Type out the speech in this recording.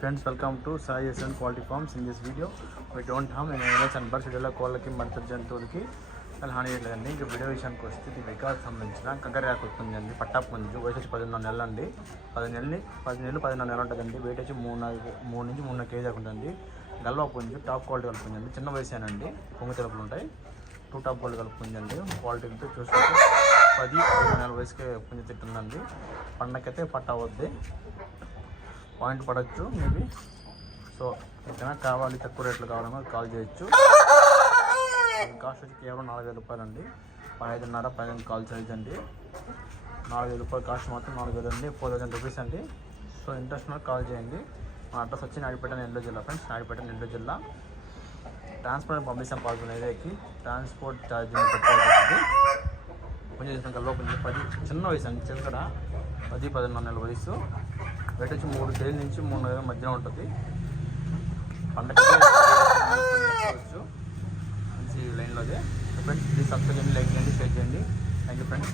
Friends welcome to Sai S Quality Farms. Farms this video we don't harm any animals and birds. వీడియోలో కోళ్ళకి మడత జంతువులకి అసలు హాని చేయలేదండి. ఇంకా వీడియో విషయానికి వస్తే ఇది వికాస్ సంబంధించిన కగ్గర్యాకు వస్తుందండి పట్టా పుంజు వయసు వచ్చి పదిన్నర నెలలు అండి. పది నెలలు పది నెలలు పదిన్నర నెలలు ఉంటుందండి. వెయిట్ వచ్చి మూడు నాలుగు మూడు నుంచి మూడున్నర కేజీ దాకా ఉంటుంది గల్వా పుంజు టాప్ క్వాలిటీ కలుపుందండి చిన్న వయసేనండి పొంగు తెలుపులు ఉంటాయి. టూ టాప్ క్వాలిటీ కలుపుందండి క్వాలిటీ అయితే చూసుకుంటే పది పదిహేను నెలల వయసుకే పుంజు తిట్టుందండి. పండకైతే పట్టా వద్ది పాయింట్ పడవచ్చు మేబీ. సో ఎక్కడైనా కావాలి తక్కువ రేట్లు కావాలన్నా కాల్ చేయొచ్చు. కాస్ట్ వచ్చి కేవలం నాలుగు వేల రూపాయలు అండి ఐదున్నర పైన కాల్ సైజ్ అండి నాలుగు వేల రూపాయలు కాస్ట్ మాత్రం నాలుగు వేలు అండి ఫోర్ థౌసండ్ రూపీస్ అండి. సో ఇంట్రెస్ట్ ఉన్న కాల్ చేయండి. మా అడ్రస్ వచ్చి నాయుడుపేట నెల్లూరు జిల్లా. ఫ్రెండ్స్ నాయుడుపేట నెల్లూరు జిల్లా. ట్రాన్స్పోర్ట్ పంపిస్తాం పాల్గొనే ఏరియాకి ట్రాన్స్పోర్ట్ ఛార్జ్ పెట్టాల్సి కొంచెం చేసిన పది చిన్న వయసు అండి చిలకడ పది పదిన్నర నెలల వయసు. వెయిట్ వచ్చి మూడు కేజీల నుంచి మూడు నెలల మధ్యలో ఉంటుంది. పండగ మంచి లైన్లోదే. ఫ్రెండ్స్ ప్లీజ్ సబ్స్క్రైబ్ చేయండి లైక్ చేయండి షేర్ చేయండి. Thank you friends